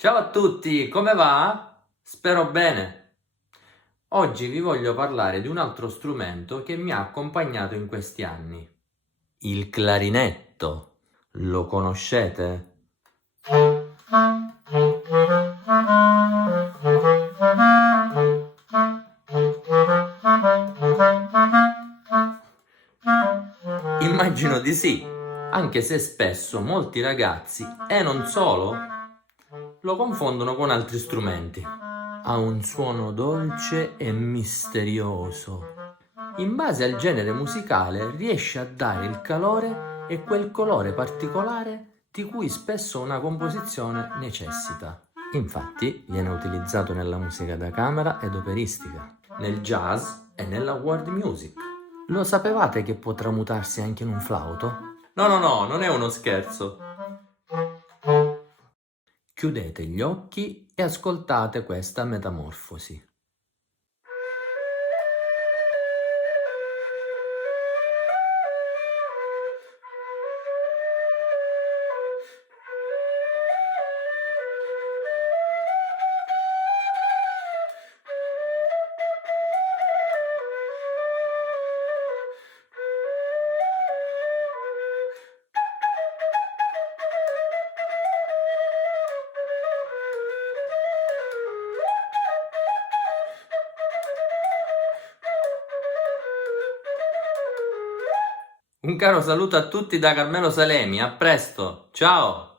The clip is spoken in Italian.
Ciao a tutti, come va? Spero bene. Oggi vi voglio parlare di un altro strumento che mi ha accompagnato in questi anni. Il clarinetto. Lo conoscete? Immagino di sì, anche se spesso molti ragazzi, e non solo, lo confondono con altri strumenti. Ha un suono dolce e misterioso. In base al genere musicale riesce a dare il calore e quel colore particolare di cui spesso una composizione necessita. Infatti viene utilizzato nella musica da camera ed operistica, nel jazz e nella world music. Lo sapevate che può tramutarsi anche in un flauto? No, non è uno scherzo. Chiudete gli occhi e ascoltate questa metamorfosi. Un caro saluto a tutti da Carmelo Salemi, a presto, ciao!